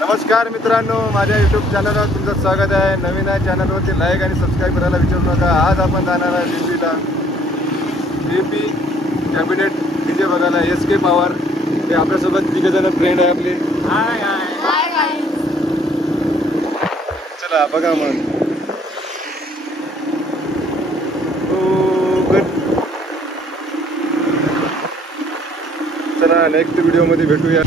नमस्कार मित्रांनो, माझ्या यूट्यूब चॅनलवर तुमचं स्वागत आहे। नवीन आहे चॅनलवरती लाईक आणि सबस्क्राईब करायला विसरू नका। आज आपण जाणार आहे दिल्लीला एपी कॅबिनेट डीजे बघायला। एसके पवार हे आपल्यासोबत 3 जण फ्रेंड आहे आपले। हाय हाय चला बघा मग। चला नेक्स्ट व्हिडिओ मध्ये भेटूया।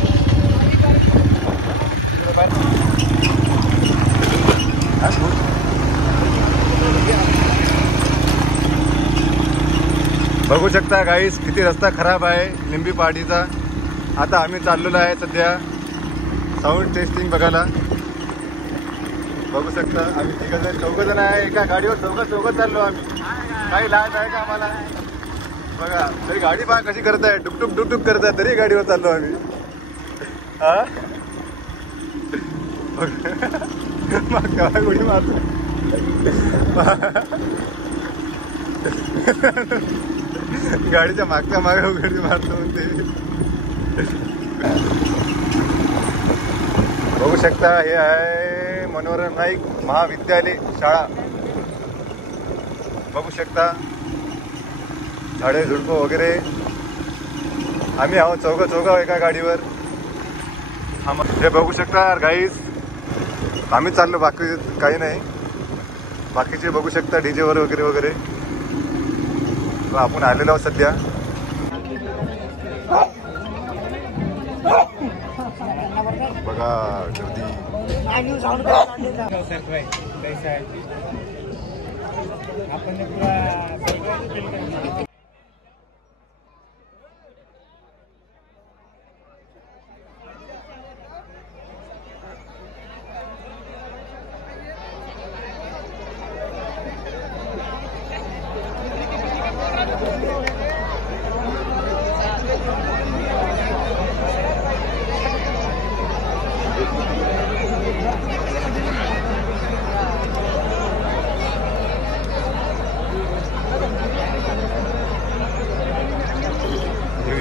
बघू शकता गाईस किती रस्ता खराब आहे लिंबी पहाडीचा। आता आम्ही चाललेलो आहे सध्या साऊंड टेस्टिंग बघायला। बघू शकता आम्ही 4 जण आहे एका गाडीवर। चौघं चाललो आम्ही। काही लाज आहे का आम्हाला? बघा तरी गाडी पहा कशी करताय, डुकटुक डुकटुक करताय, तरी गाडीवर चाललो आम्ही। हा मग काय उडी मारतो गाडीच्या मागच्या मागे उडी मारतो म्हणते। बघू शकता हे आहे मनोहर नाईक महाविद्यालय शाळा। बघू शकता झाडे झुडपं वगैरे। आम्ही आहोत चौघं एका गाडीवर। हे बघू शकता गाईस आम्ही चाललो, बाकी काही नाही। बाकीचे बघू शकता डीजे वर वगैरे वगैरे। आपण आलेलो आहोत सध्या। बघा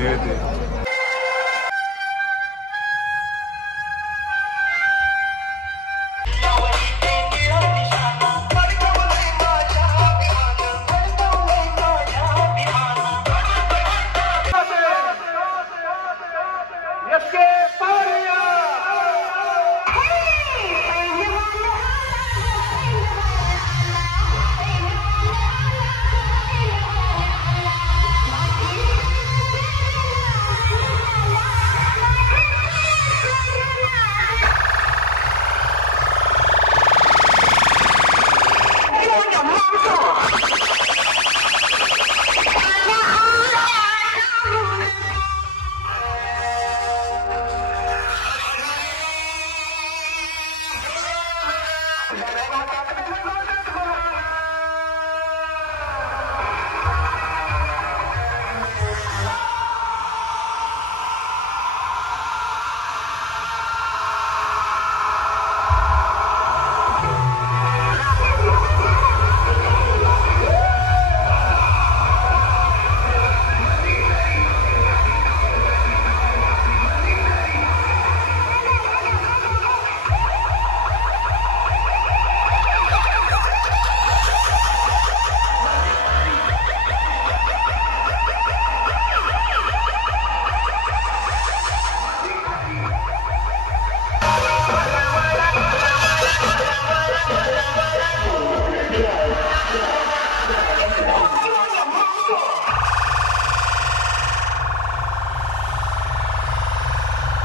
गर्दी।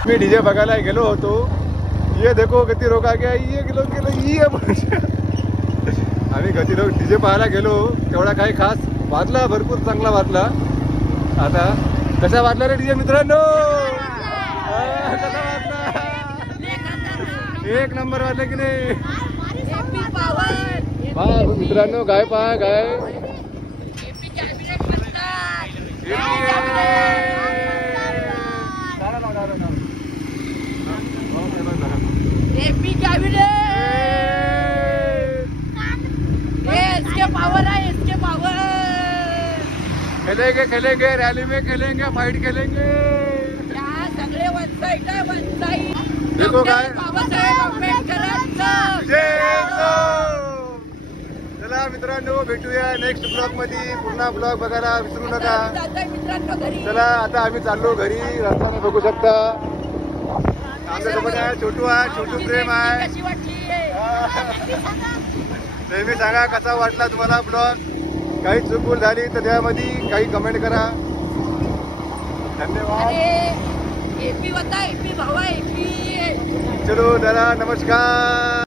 मी डीजे बघायला गेलो होतो। ये देखो गती रोग आ गया। ये गेलो ये आम्ही गती रोग डीजे पाहायला गेलो। तेवढा काही खास वाजला, भरपूर चांगला वाजला। आता कसा वाजला रे डीजे मित्रांनो? कसा वाजला? एक नंबर वाजला की नाही? पहा मित्रांनो गाय पहा गाय। खेलेंगे रैली में खेलेंगे, फाइट खेलेंगे। सगळे वन साइड देखो काय बाबासाहेब आंबेडकरांचा जय हो. चला मित्रांनो, भेटूया नेक्स्ट ब्लॉग मध्ये. पूर्ण ब्लॉग बघायला विसरू नका. जाताय मित्रांनो घरी. चला आता आम्ही चाललो घरी. रस्त्याने बघू शकता आमच्यासोबत आहे छोटू, आहे छोटू प्रेम आहे. कशी वाटली नेहमी सांगा कसा वाटला तुम्हाला ब्लॉग. काही चूक झाली तर त्यामध्ये काही कमेंट करा. धन्यवाद. अरे एपी होता, एपी भावा, एपी. चलो दादा, नमस्कार.